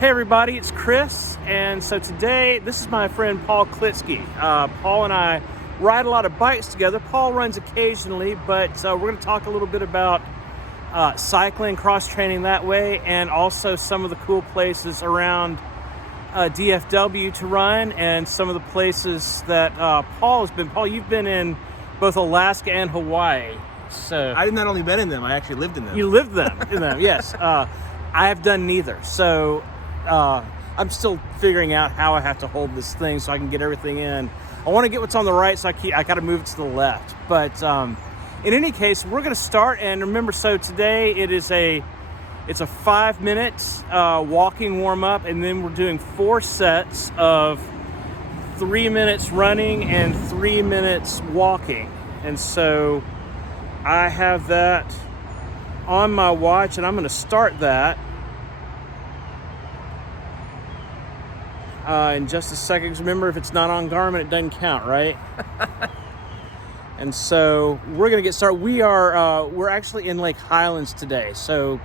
Hey everybody, it's Chris, and so today, this is my friend Paul Klitsky. Paul and I ride a lot of bikes together. Paul runs occasionally, but we're going to talk a little bit about cycling, cross-training that way, and also some of the cool places around DFW to run, and some of the places that Paul has been. Paul, you've been in both Alaska and Hawaii. So I've not only been in them, I actually lived in them. You lived in them, yes. I have done neither, so I'm still figuring out how I have to hold this thing so I can get everything in. I want to get what's on the right, so I got to move it to the left. But in any case, we're going to start, and remember, so today it's a 5-minute walking warm up, and then we're doing 4 sets of 3 minutes running and 3 minutes walking. And so I have that on my watch, and I'm going to start that in just a second. 'Cause remember, if it's not on Garmin, it doesn't count, right? And so we're going to get started. We're actually in Lake Highlands today. So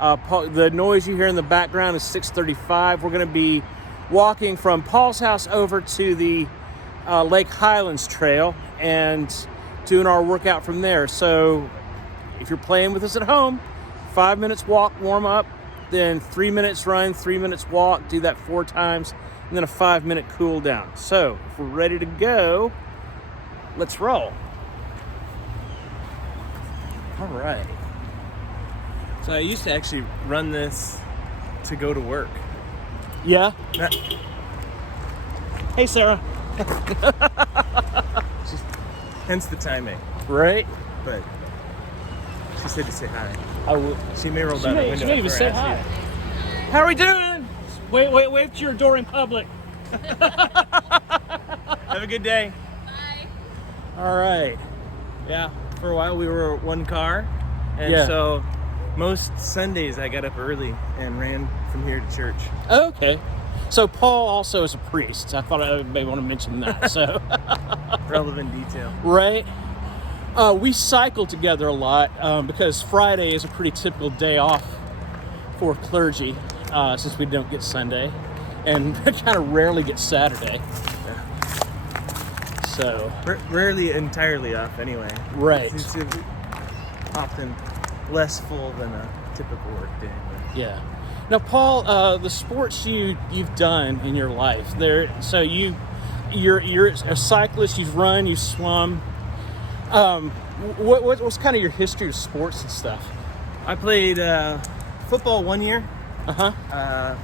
the noise you hear in the background is 6:35. We're going to be walking from Paul's house over to the Lake Highlands Trail and doing our workout from there. So if you're playing with us at home, 5 minutes walk, warm up, then 3 minutes run, 3 minutes walk, do that 4 times, and then a 5-minute cool down. So if we're ready to go, let's roll. All right. So I used to actually run this to go to work. Yeah? Hey, Sarah. Hence the timing. Right? But she said to say hi. I will. She may roll down the window. She may even before say I ask hi. you. How are we doing? Wave to your door in public. Have a good day. Bye. All right. Yeah, for a while we were one car. And Yeah. so most Sundays I got up early and ran from here to church. Okay. So Paul also is a priest. I thought I may want to mention that. So, Relevant detail. right? We cycle together a lot because Friday is a pretty typical day off for clergy since we don't get Sunday and kind of rarely get Saturday. So, Rarely entirely off anyway. right. It's often less full than a typical work day. But Yeah. Now, Paul, the sports you've done in your life, so you're a cyclist. You've run, you've swum. What's kind of your history of sports and stuff? I played football 1 year. Uh-huh.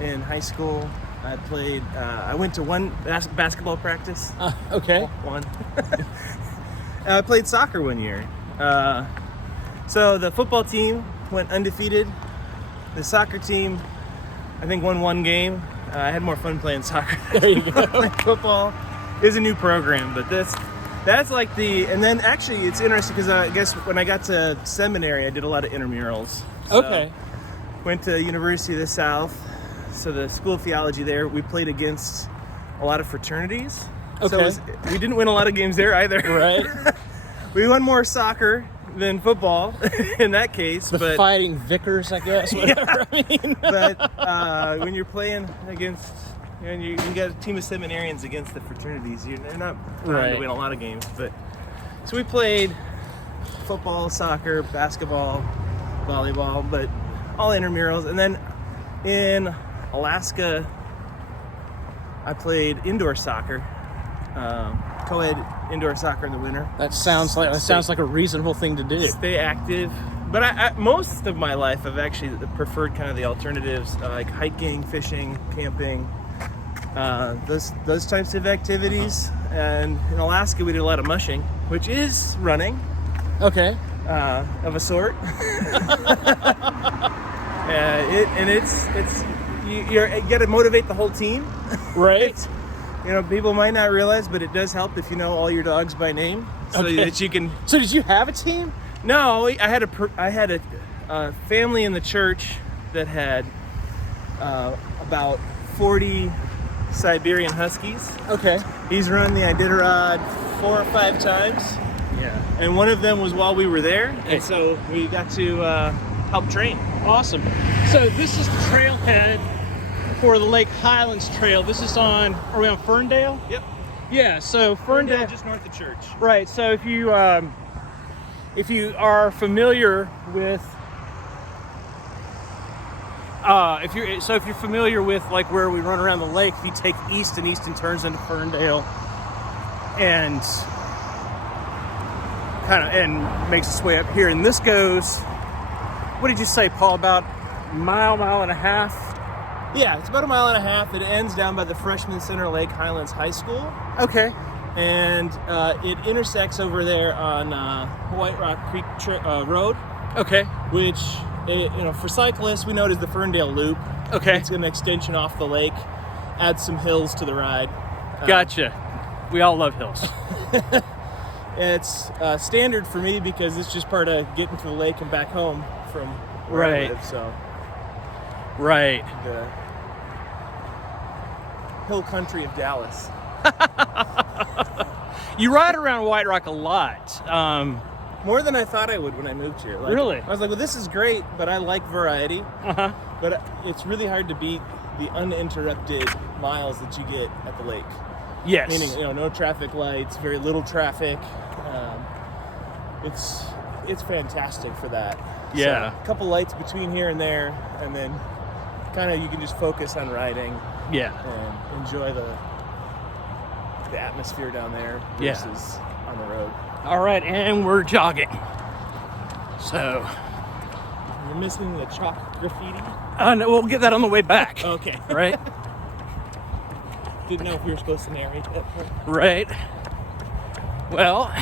In high school. I went to one basketball practice. Okay. One. I played soccer 1 year. So the football team went undefeated. The soccer team, I think, won 1 game. I had more fun playing soccer. There you go. Playing football is a new program, but that's like and then actually it's interesting because I guess when I got to seminary, I did a lot of intramurals. So Okay. went to University of the South, so the School of Theology there. We played against a lot of fraternities. Okay. So we didn't win a lot of games there either. Right. We won more soccer than football in that case. The but Fighting Vickers, I guess. Whatever. I mean. but when you're playing against, and you got a team of seminarians against the fraternities, they're not trying Right. to win a lot of games. But so we played football, soccer, basketball, volleyball, but all intramurals. And then in Alaska, I played indoor soccer, co-ed indoor soccer in the winter. That sounds like a reasonable thing to do. Stay active. But I most of my life, I've actually preferred kind of the alternatives, like hiking, fishing, camping, those types of activities. And in Alaska, we did a lot of mushing, which is running, Okay. of a sort. You got to motivate the whole team. Right. People might not realize, but it does help if you know all your dogs by name, so Okay. that you can. So did you have a team? No, I had a family in the church that had about 40 Siberian Huskies. Okay. He's run the Iditarod 4 or 5 times. Yeah. And one of them was while we were there, Okay. and so we got to help train. Awesome. So this is the trailhead for the Lake Highlands Trail. This is on, are we on Ferndale? Yep. Yeah, so Ferndale, just north of church. right. So if you are familiar with, if you're familiar with like where we run around the lake, if you take east and eastern turns into Ferndale, and makes its way up here, and this goes, what did you say, Paul, about mile and a half? Yeah, it's about 1.5 miles. It ends down by the Freshman Center Lake Highlands High School. Okay. And it intersects over there on White Rock Creek Road. Okay. Which, for cyclists, we know it as the Ferndale Loop. Okay. It's an extension off the lake, adds some hills to the ride. Gotcha. We all love hills. It's standard for me because it's just part of getting to the lake and back home from where I live. So, right. The hill country of Dallas. You ride around White Rock a lot. More than I thought I would when I moved here. Really? I was like, well, this is great, but I like variety. Uh-huh. But it's really hard to beat the uninterrupted miles that you get at the lake. Yes. Meaning, no traffic lights, very little traffic. It's fantastic for that. Yeah. So, a couple lights between here and there, and then kind of you can just focus on riding. Yeah. And enjoy the atmosphere down there versus on the road. All right, and we're jogging. So you're missing the chalk graffiti. No, we'll get that on the way back. Okay. Right. Didn't know if we were supposed to narrate that part. Right. Well,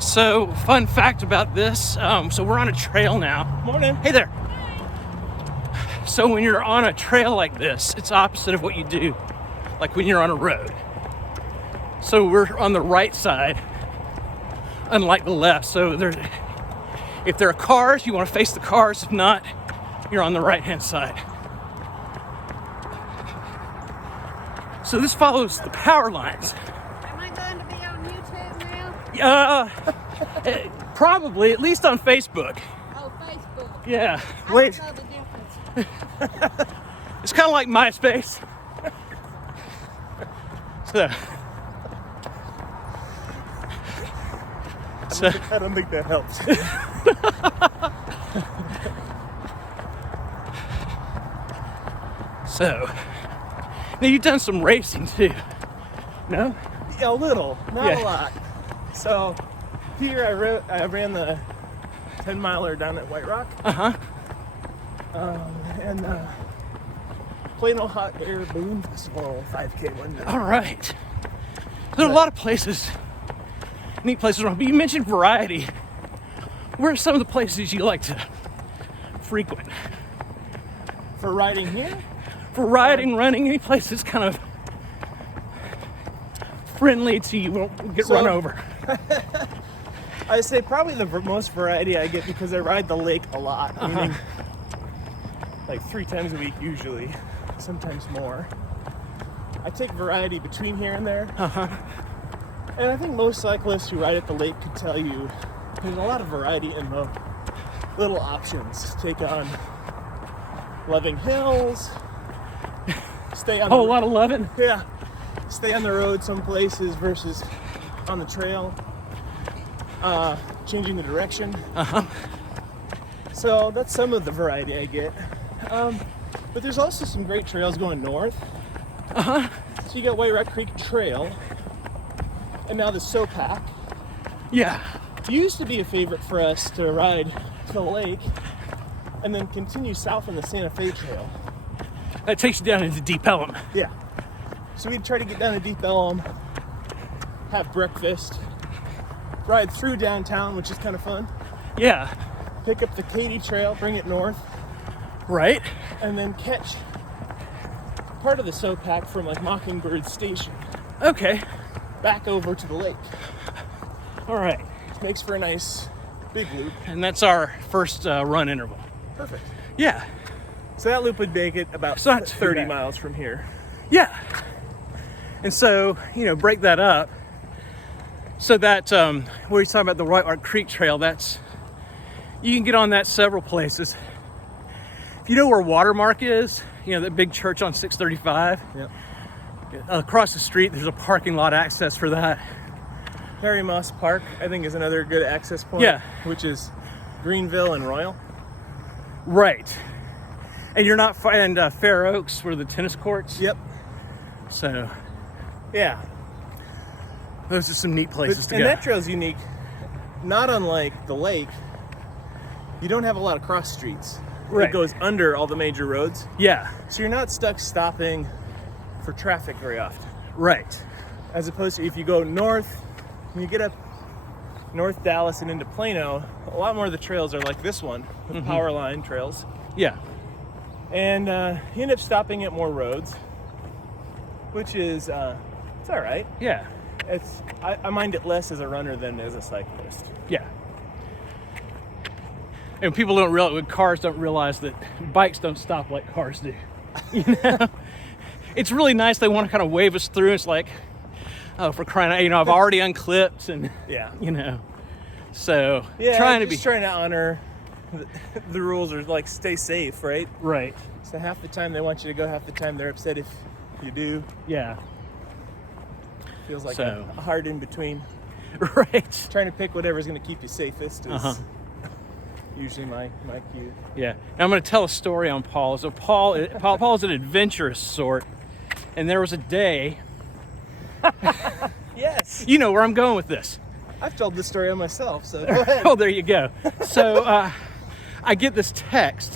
so fun fact about this. So we're on a trail now. Morning. Hey there. So when you're on a trail like this, it's opposite of what you do, like when you're on a road. So we're on the right side, unlike the left. So if there are cars, you want to face the cars. If not, you're on the right-hand side. So this follows the power lines. Am I going to be on YouTube now? Probably, at least on Facebook. Oh, Facebook. Yeah. I Wait. don't know the difference. It's kind of like MySpace. I don't think that helps. So, now you've done some racing too, no? Yeah, a little, not Yeah. a lot. So here I ran the 10-miler down at White Rock. Uh-huh. And Plano Hot Air Balloon Festival 5K one day. All right. There are a lot of places, neat places around, but you mentioned variety. Where are some of the places you like to frequent? For riding here? For riding, running, any place that's kind of friendly to you, won't get run over. I say probably the most variety I get because I ride the lake a lot. Meaning like 3 times a week usually, sometimes more. I take variety between here and there. And I think most cyclists who ride at the lake could tell you there's a lot of variety in the little options. Take on Loving Hills, stay on A lot of loving. Yeah. Stay on the road some places versus on the trail. Changing the direction. So that's some of the variety I get. But there's also some great trails going north. So you got White Rock Creek Trail, and now the SoPac. Yeah. It used to be a favorite for us to ride to the lake and then continue south on the Santa Fe Trail. That takes you down into Deep Ellum. Yeah. So we'd try to get down to Deep Ellum, have breakfast, ride through downtown, which is kind of fun. Yeah. Pick up the Katy Trail, bring it north, Right. and then catch part of the SoPac from like Mockingbird Station Okay. back over to the lake. All right. Makes for a nice big loop. And that's our first run interval. Perfect. Yeah. So that loop would make it about It's not too 30 bad. miles from here. Yeah. And so, break that up. So that, where he's talking about the White Rock Creek Trail, you can get on that several places. If you know where Watermark is, that big church on 635. Yep. Across the street, there's a parking lot access for that. Harry Moss Park, I think, is another good access point. Yeah. Which is Greenville and Royal. Right. And you're not and Fair Oaks, where the tennis courts. Yep. So, yeah. Those are some neat places to go. And that trail's unique. Not unlike the lake, you don't have a lot of cross streets. Right. It goes under all the major roads. Yeah. So you're not stuck stopping for traffic very often. Right. As opposed to if you go north, when you get up North Dallas and into Plano, a lot more of the trails are like this one, with power line trails. Yeah. And you end up stopping at more roads, which is, it's all right. Yeah. I mind it less as a runner than as a cyclist. Yeah. And people cars don't realize that bikes don't stop like cars do. It's really nice. They want to kind of wave us through. It's like, oh, for crying out, I've already unclipped and, so yeah, trying to honor the rules are like stay safe, right? Right. So half the time they want you to go, half the time they're upset if you do. Yeah. Feels like a hard in between. Right. Trying to pick whatever's going to keep you safest is usually my cue. Yeah. Now I'm going to tell a story on Paul. So Paul's an adventurous sort, and there was a day. Yes. You know where I'm going with this. I've told this story on myself, so go ahead. Oh, there you go. So I get this text.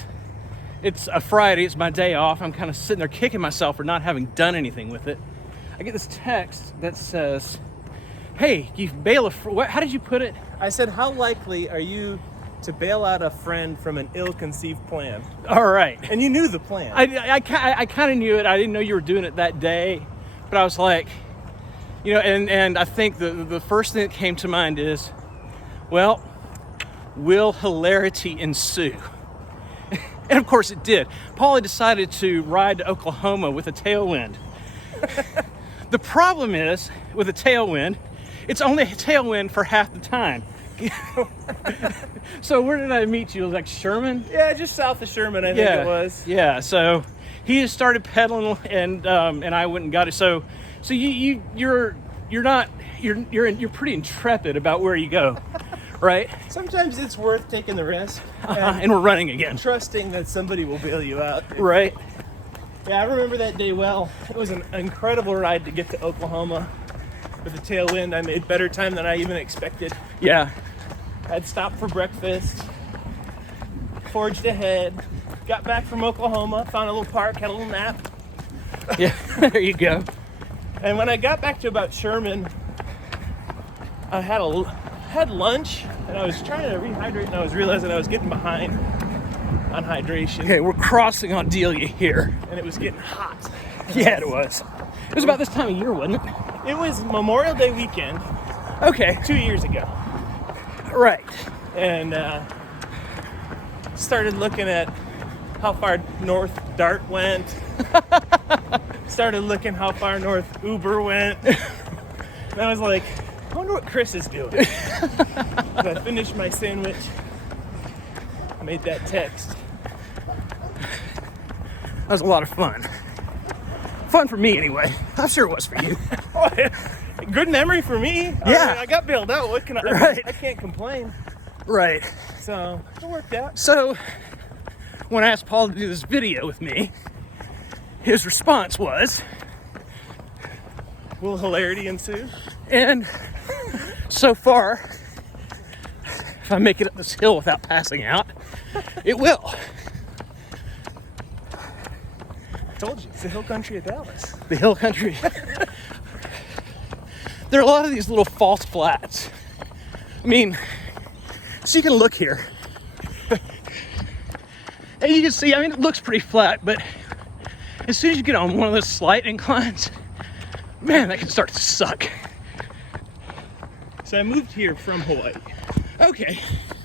It's a Friday. It's my day off. I'm kind of sitting there kicking myself for not having done anything with it. I get this text that says, hey, you bail a friend. How did you put it? I said, how likely are you to bail out a friend from an ill-conceived plan? All right. And you knew the plan. I kind of knew it. I didn't know you were doing it that day. But I was like, and I think the first thing that came to mind is, well, will hilarity ensue? And of course it did. Paul had decided to ride to Oklahoma with a tailwind. The problem is, with a tailwind, it's only a tailwind for half the time. So where did I meet you? It was like Sherman? Yeah, just south of Sherman, I think it was. Yeah, so he just started pedaling and I went and got it. So you're pretty intrepid about where you go, right? Sometimes it's worth taking the risk. And we're running again. Trusting that somebody will bail you out. Right. Yeah, I remember that day well. It was an incredible ride to get to Oklahoma with a tailwind. I made better time than I even expected. Yeah. I'd stopped for breakfast, forged ahead, got back from Oklahoma, found a little park, had a little nap. Yeah, there you go. And when I got back to about Sherman, I had lunch, and I was trying to rehydrate, and I was realizing I was getting behind on hydration. Okay, we're crossing on Delia here. And it was getting hot. Yeah, it was. It was about this time of year, wasn't it? It was Memorial Day weekend. Okay. 2 years ago. Right. And started looking at how far north Dart went. Started looking how far north Uber went. And I was like, I wonder what Chris is doing. I finished my sandwich, made that text. That was a lot of fun. Fun for me, anyway. I'm sure it was for you. Good memory for me. Yeah. I got bailed out. What can I? Right. I can't complain. Right. So it worked out. So when I asked Paul to do this video with me, his response was, will hilarity ensue? And so far, if I make it up this hill without passing out, it will. I told you, it's the hill country of Dallas. The hill country. There are a lot of these little false flats. I mean, so you can look here. And you can see, I mean, it looks pretty flat, but as soon as you get on one of those slight inclines, man, that can start to suck. So I moved here from Hawaii. Okay.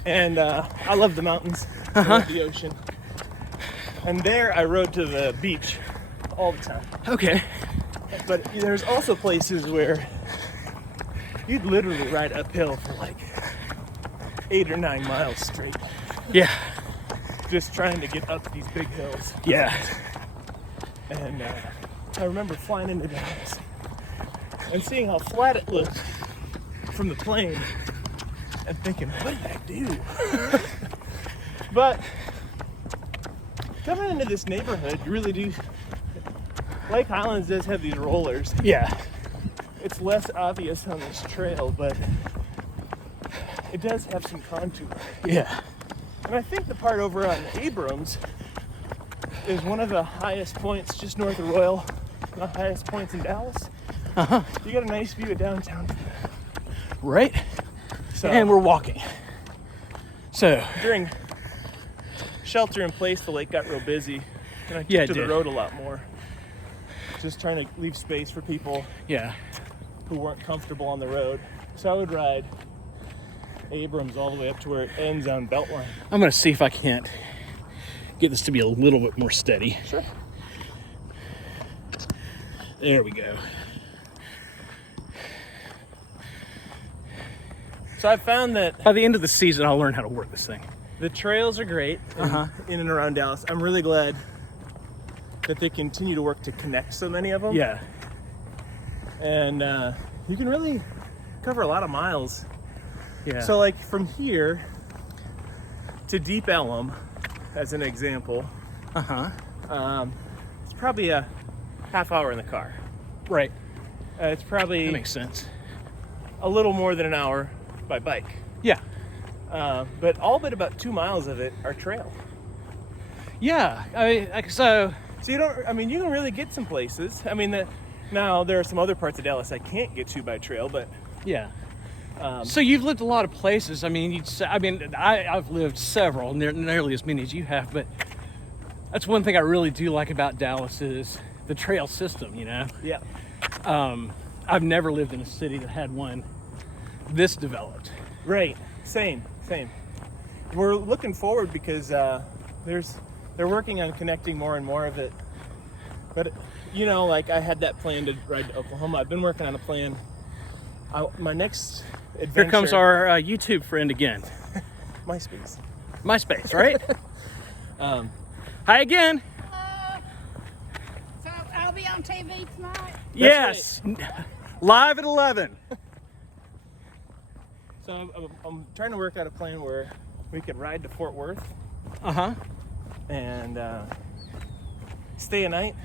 And I love the mountains. I love the ocean. And there I rode to the beach all the time. Okay. But there's also places where you'd literally ride uphill for like 8 or 9 miles straight. Yeah. just trying to get up these big hills. Yeah. And I remember flying into Dallas and seeing how flat it looked from the plane and thinking, what did I do? But coming into this neighborhood, you really do. Lake Highlands does have these rollers. Yeah. It's less obvious on this trail, but it does have some contour. Yeah. And I think the part over on Abrams is one of the highest points just north of Royal, the highest points in Dallas. Uh-huh. You got a nice view of downtown. Right? So, And we're walking. So during shelter in place, the lake got real busy, and I took Yeah, it to the did. road a lot more. Just trying to leave space for people yeah. who weren't comfortable on the road. So I would ride Abrams all the way up to where it ends on Beltline. I'm gonna see if I can't get this to be a little bit more steady. Sure. There we go. So I found that By the end of the season, I'll learn how to work this thing. the trails are great in and around Dallas. I'm really glad that they continue to work to connect so many of them. Yeah. And you can really cover a lot of miles. Yeah. So like from here to Deep Ellum, as an example, it's probably a half hour in the car. Right. It's probably That makes sense. a little more than an hour by bike. Yeah. But all but about 2 miles of it are trail. Yeah. So you don't, I mean, you can really get some places. I mean, now there are some other parts of Dallas I can't get to by trail, but yeah. So you've lived a lot of places. I mean, I've lived several, nearly as many as you have, but that's one thing I really do like about Dallas is the trail system, you know? yeah. I've never lived in a city that had one this developed. Right. Same. We're looking forward because they're working on connecting more and more of it. But you know, like I had that plan to ride to Oklahoma. I've been working on a plan. My next adventure. Here comes our YouTube friend again. MySpace. MySpace, right? Hi again. Hello. So I'll be on TV tonight. Yes. Live at 11. So I'm trying to work out a plan where we could ride to Fort Worth Uh-huh. and stay a night,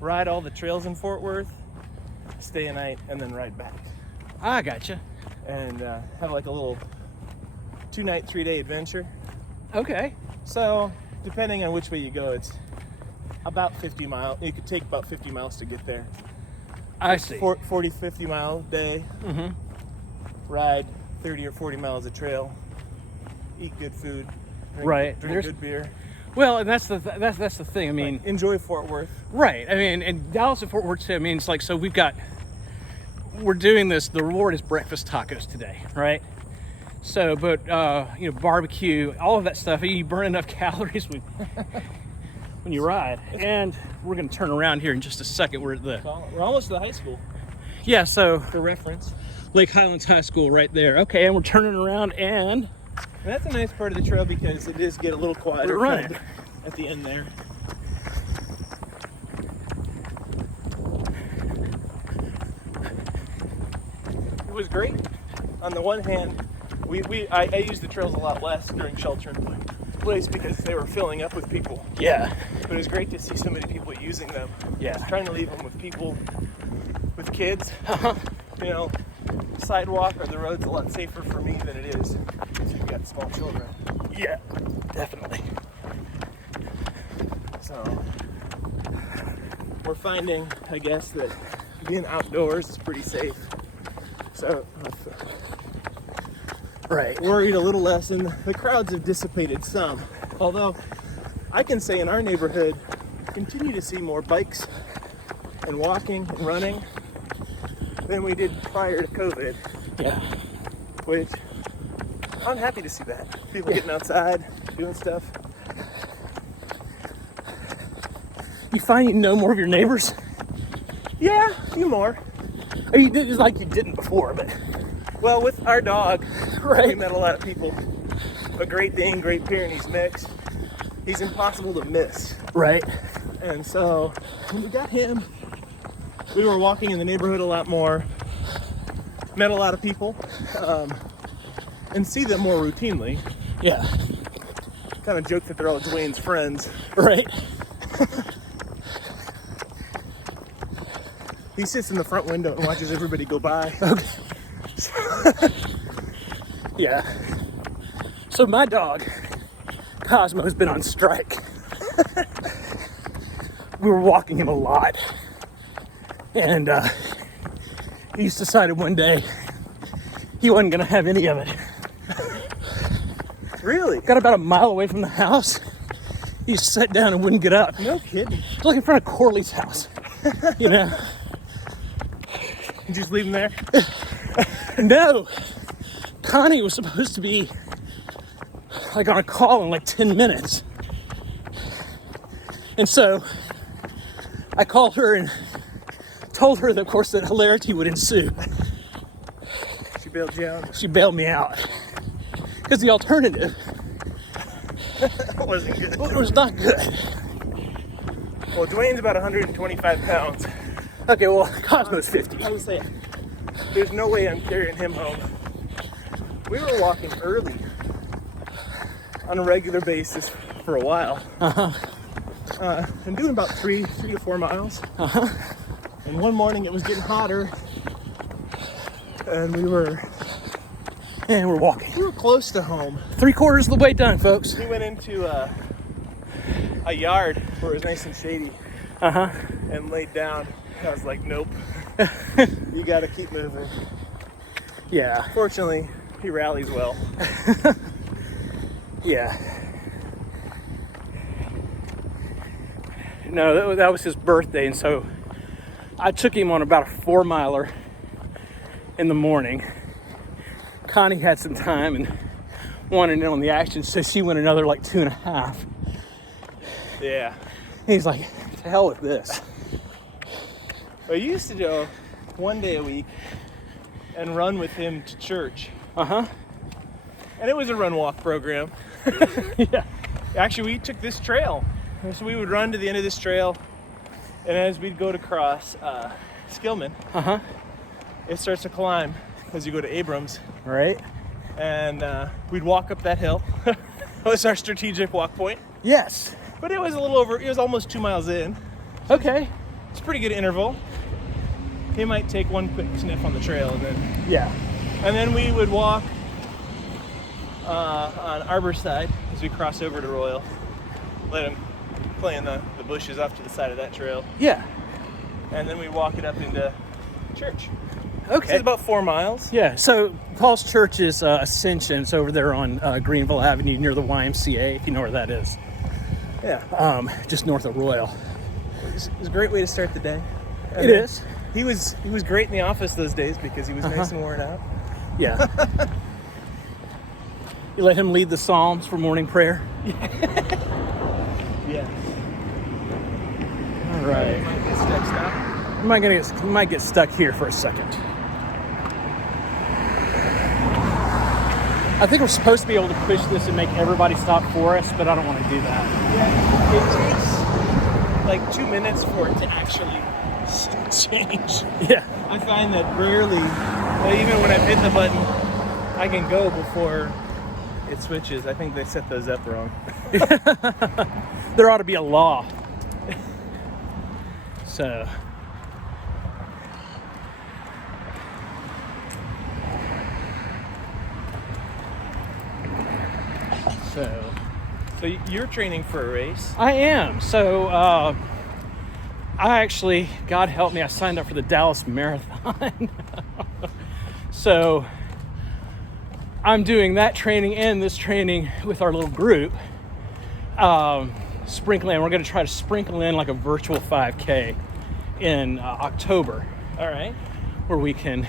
ride all the trails in Fort Worth, stay a night, and then ride back. I gotcha. And have like a little 2-night, 3-day adventure. Okay. So depending on which way you go, it's about 50 miles. You could take about 50 miles to get there. I see. 40, 50 mile day, Mm-hmm. ride 30 or 40 miles of trail, eat good food, Right. drink good beer. Well, and that's the thing. I mean, Like, enjoy Fort Worth. right. I mean, and Dallas and Fort Worth too. I mean, it's like, so we're doing this. The reward is breakfast tacos today, right? So, but barbecue, all of that stuff. You burn enough calories when you ride. And we're going to turn around here in just a second. We're almost to the high school. yeah. So For reference. Lake Highlands High School right there. Okay, and we're turning around and And that's a nice part of the trail because it does get a little quieter we're running. at the end there. It was great. On the one hand, I used the trails a lot less during shelter in place because they were filling up with people. Yeah. But it was great to see so many people using them. Yeah. I was trying to leave them with people, with kids. You know, sidewalk or the road's a lot safer for me than it is if you've got small children. Yeah, definitely. So we're finding, I guess, that being outdoors is pretty safe. So Right. worried a little less, and the crowds have dissipated some. Although I can say in our neighborhood, continue to see more bikes and walking and running than we did prior to COVID. Yeah. Which I'm happy to see that. People getting outside, doing stuff. You find you know more of your neighbors? Yeah, a few more. Or you did, it's like you didn't before, but Well, with our dog, we right. met a lot of people. A Great Dane, Great Pyrenees mix. he's impossible to miss. Right. And so when we got him, we were walking in the neighborhood a lot more, met a lot of people, and see them more routinely. Yeah. Kind of joke that they're all Dwayne's friends. Right. He sits in the front window and watches everybody go by. Okay. Yeah. So my dog, Cosmo's been on strike. We were walking him a lot. And he's decided one day he wasn't going to have any of it. Really? Got about a mile away from the house. He just sat down and wouldn't get up. No kidding. It's like in front of Corley's house. You know? You just leave him there? No. Connie was supposed to be like on a call in like 10 minutes. And so I called her and told her that, of course, that hilarity would ensue. She bailed you out? She bailed me out. Because the alternative wasn't good. It was not good. Well, Dwayne's about 125 pounds. Okay, well, Cosmo's 50. I was saying, there's no way I'm carrying him home. We were walking early on a regular basis for a while. And doing about 3 to 4 miles. And one morning it was getting hotter, and we were walking. We were close to home. 3/4 of the way done, folks. We went into a yard where it was nice and shady. And laid down. I was like, nope. You gotta keep moving. Yeah. Fortunately, he rallies well. Yeah. No, that was his birthday, and so I took him on about a 4-miler in the morning. Connie had some time and wanted in on the action, so she went another like 2.5. Yeah. And he's like, to hell with this. I used to go 1 day a week and run with him to church. And it was a run-walk program. Yeah. Actually, we took this trail. So we would run to the end of this trail, and as we'd go to cross Skillman, it starts to climb as you go to Abrams. Right. And we'd walk up that hill. That was our strategic walk point. Yes. But it was it was almost 2 miles in. Okay. It's a pretty good interval. He might take one quick sniff on the trail, and then Yeah. And then we would walk on Arbor side as we cross over to Royal. Let him play in the bushes off to the side of that trail. Yeah. And then we walk it up into church. Okay. So it's about 4 miles. Yeah. So Paul's Church is Ascension. It's over there on Greenville Avenue near the YMCA, if you know where that is. Yeah. Just north of Royal. It was a great way to start the day. It is. He was great in the office those days because he was nice and worn out. Yeah. You let him lead the Psalms for morning prayer? Yeah. All right. Might get stuck. We might get stuck here for a second. I think we're supposed to be able to push this and make everybody stop for us, but I don't want to do that. Yeah, it takes like 2 minutes for it to actually change. Yeah. I find that rarely, even when I've hit the button, I can go before it switches. I think they set those up wrong. There ought to be a law. So. So you're training for a race? I am. So I actually, God help me, I signed up for the Dallas Marathon. So I'm doing that training and this training with our little group. Sprinkling, we're going to try to sprinkle in like a virtual 5K in October. All right. Where we can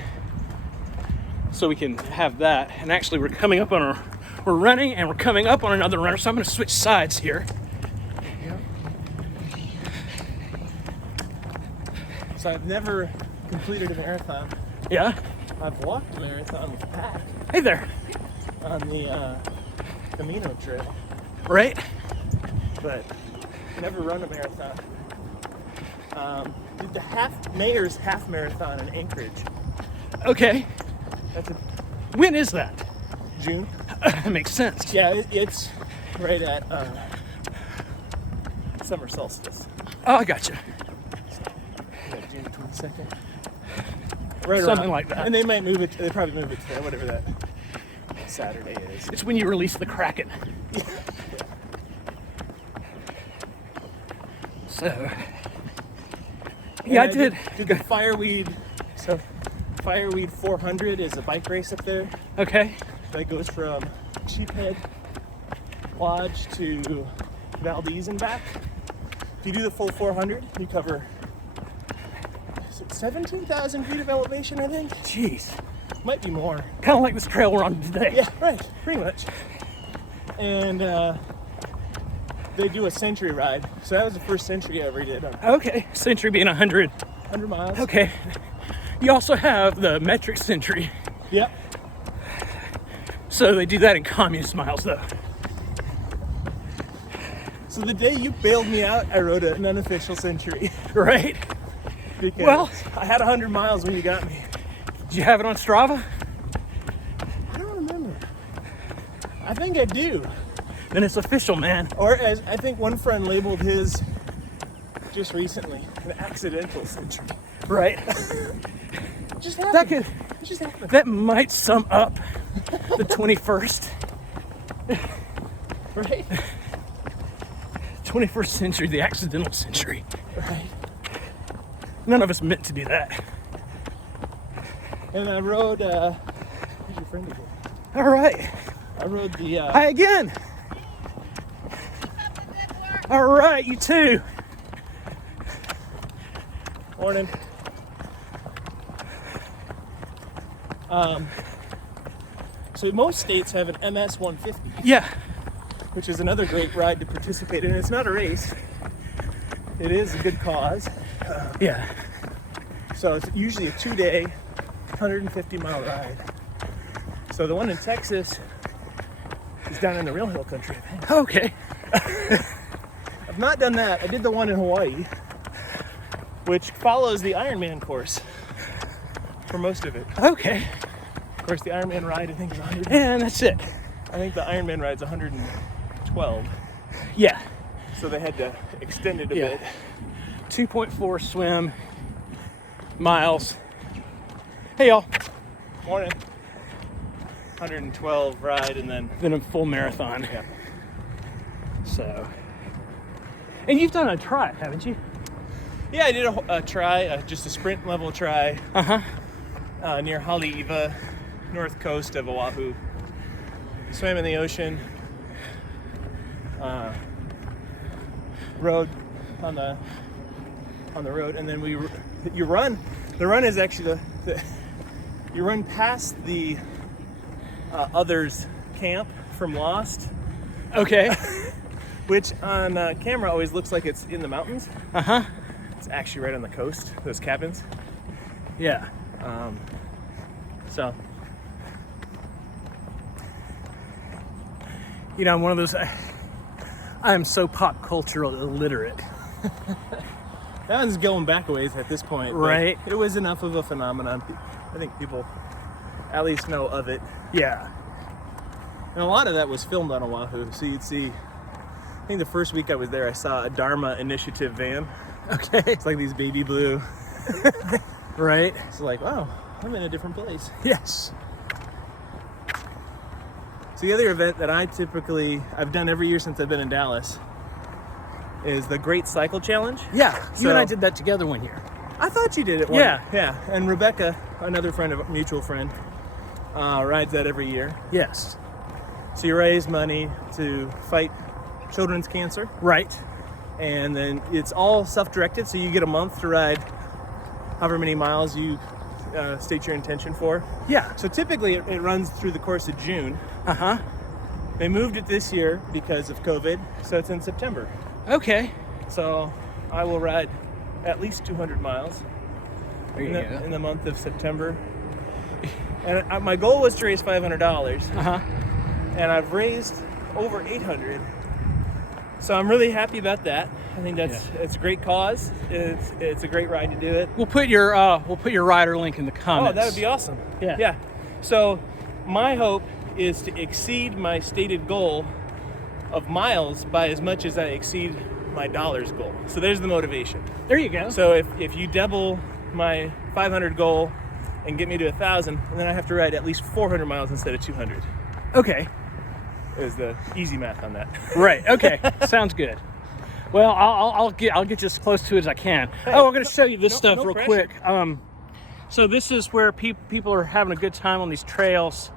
have that. And actually we're running and we're coming up on another runner. So I'm going to switch sides here. So I've never completed a marathon. Yeah. I've walked a marathon with Pat Hey there. on the Camino Trail. Right. but never run a marathon. Did the Mayor's half marathon in Anchorage. Okay. That's When is that? June. That makes sense. Yeah, it's right at summer solstice. Oh, I gotcha. Yeah, June 22nd. Right Something around. like that. And they might move it. They probably move it to whatever that Saturday is. It's when you release the Kraken. So, yeah, I did. Did the Fireweed. So, Fireweed 400 is a bike race up there Okay. that goes from Sheephead Lodge to Valdez and back. If you do the full 400, you cover 17,000 feet of elevation, I think. Jeez. Might be more. Kind of like this trail we're on today. Yeah, right. Pretty much. And they do a century ride. So that was the first century I ever did. Okay. Century being 100. 100 miles. Okay. You also have the metric century. Yep. So they do that in communist miles, though. So the day you bailed me out, I rode an unofficial century. Right? Because Well, I had 100 miles when you got me. Did you have it on Strava? I don't remember. I think I do. Then it's official, man. Or as I think one friend labeled his just recently, an accidental century. Right. Just That happened. could. It just happened. That might sum up the 21st. Right? 21st century, the accidental century. Right. None of us meant to do that. And I rode, who's your friend again? All right. I rode the, Hi again. All right, you too. morning. So most states have an MS 150, Yeah. which is another great ride to participate in. It's not a race. It is a good cause. Yeah. So it's usually a 2-day, 150-mile ride. So the one in Texas is down in the real hill country, I think. Okay. I've not done that. I did the one in Hawaii, which follows the Ironman course for most of it. Okay. Of course, the Ironman ride, I think, is 100. And that's it. I think the Ironman ride's 112. Yeah. So they had to extend it a Yeah. bit. 2.4 swim miles. Hey, y'all. Morning. 112 ride and then Then a full marathon. yeah. So. And you've done a try, haven't you? Yeah, I did a try, just a sprint level try near Haleiwa, north coast of Oahu. Swam in the ocean, rode on the road, and then you run. The run is actually you run past the others camp from Lost, Okay. which on camera always looks like it's in the mountains. Uh-huh. It's actually right on the coast, those cabins. Yeah. So You know, I'm one of those, I am so pop cultural illiterate. that one's going back a ways at this point. but Right. It was enough of a phenomenon. I think people at least know of it. Yeah. And a lot of that was filmed on Oahu. So you'd see, I think the first week I was there, I saw a Dharma Initiative van. Okay. It's like these baby blue. Right. It's like, wow, I'm in a different place. Yes. So the other event that I've done every year since I've been in Dallas is the Great Cycle Challenge. Yeah. You So- and I did that together one year. I thought you did it. Yeah. Yeah. And Rebecca, another friend of a mutual friend, rides that every year. Yes. So you raise money to fight children's cancer, Right. and then it's all self-directed. So you get a month to ride however many miles you state your intention for. Yeah. So typically it runs through the course of June. Uh-huh. They moved it this year because of COVID, so it's in September. Okay. So I will ride at least 200 miles There you in go. the month of September. And my goal was to raise $500, Uh-huh. and I've raised over 800. So I'm really happy about that. I think it's a great cause. It's a great ride to do it. We'll put your rider link in the comments. Oh, that would be awesome. Yeah. Yeah. So my hope is to exceed my stated goal of miles by as much as I exceed my dollars goal. So there's the motivation. There you go. So if you double my 500 goal and get me to 1,000, then I have to ride at least 400 miles instead of 200. Okay. Is the easy math on that. Right. Okay. Sounds good. Well, I'll get you as close to it as I can. Hey, I'm going to show you this stuff real pressure. quick. So this is where people are having a good time on these trails.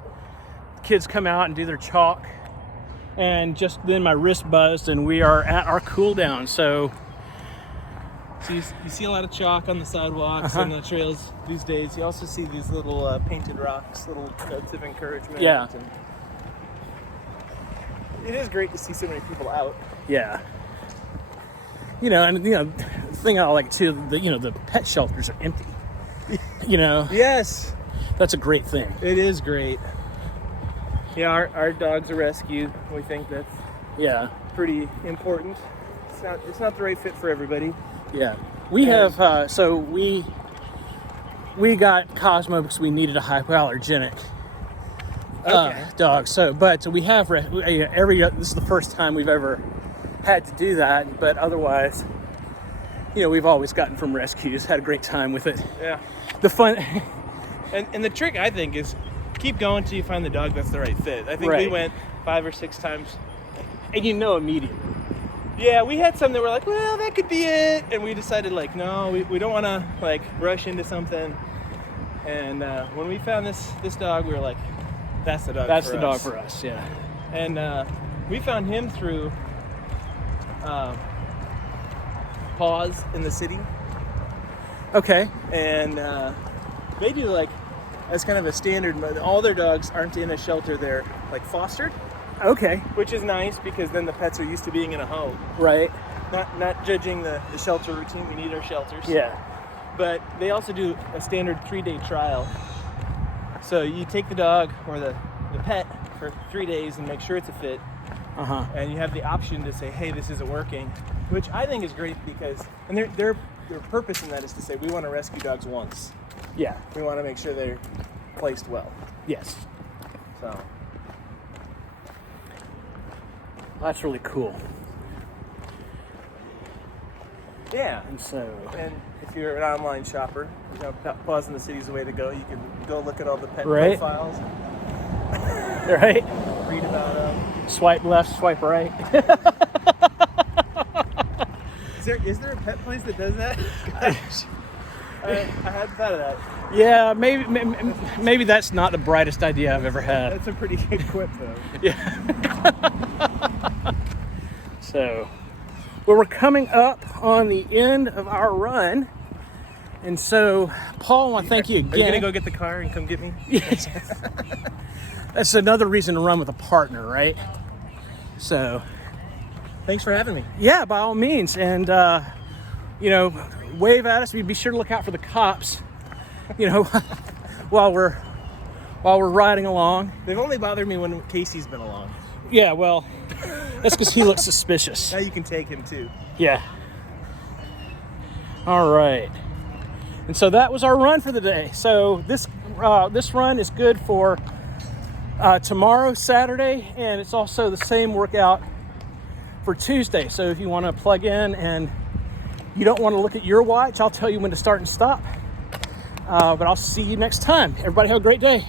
Kids come out and do their chalk, and just then my wrist buzzed, and we are at our cool down. So you see a lot of chalk on the sidewalks and the trails these days. You also see these little painted rocks, little notes of encouragement. Yeah. And it is great to see so many people out. Yeah. The thing I like too, the pet shelters are empty. Yes. That's a great thing. It is great. Yeah, our dog's a rescue. We think that's pretty important. It's not the right fit for everybody. Yeah. We have we got Cosmo because we needed a hypoallergenic dog. So, but we have this is the first time we've ever had to do that, but otherwise, we've always gotten from rescues, had a great time with it. Yeah. The fun and the trick, I think, is keep going till you find the dog that's the right fit. I think we went 5 or 6 times. And immediately. Yeah, we had some that were like, well, that could be it. And we decided, no, we don't want to, rush into something. And when we found this dog, we were like, that's the dog That's for the us. dog for us, yeah. And we found him through Paws in the City. Okay. And they do, as kind of a standard, all their dogs aren't in a shelter, they're, fostered. Okay. Which is nice because then the pets are used to being in a home. Right. Not judging the shelter routine. We need our shelters. Yeah. But they also do a standard 3-day trial. So you take the dog or the pet for 3 days and make sure it's a fit. And you have the option to say, hey, this isn't working, which I think is great because, and their purpose in that is to say, we want to rescue dogs once. Yeah. We want to make sure they're placed well. Yes. So. That's really cool. Yeah. And if you're an online shopper, Paws in the City is the way to go. You can go look at all the pet Right. profiles. Right. Read about them. Swipe left, swipe right. Is there a pet place that does that? I hadn't thought of that. Yeah, maybe that's not the brightest idea I've ever had. That's a pretty good quip, though. Yeah. So, we're coming up on the end of our run, and so Paul, I want to thank you again. Are you gonna go get the car and come get me? Yes. That's another reason to run with a partner, right? So, Thanks for having me. yeah, by all means, and wave at us. Be sure to look out for the cops. While we're riding along. They've only bothered me when Casey's been along. Yeah, well, that's because he looks suspicious. Now you can take him too. Yeah. All right. And so that was our run for the day. So this run is good for tomorrow, Saturday, and it's also the same workout for Tuesday. So if you want to plug in and you don't want to look at your watch, I'll tell you when to start and stop. But I'll see you next time. Everybody have a great day.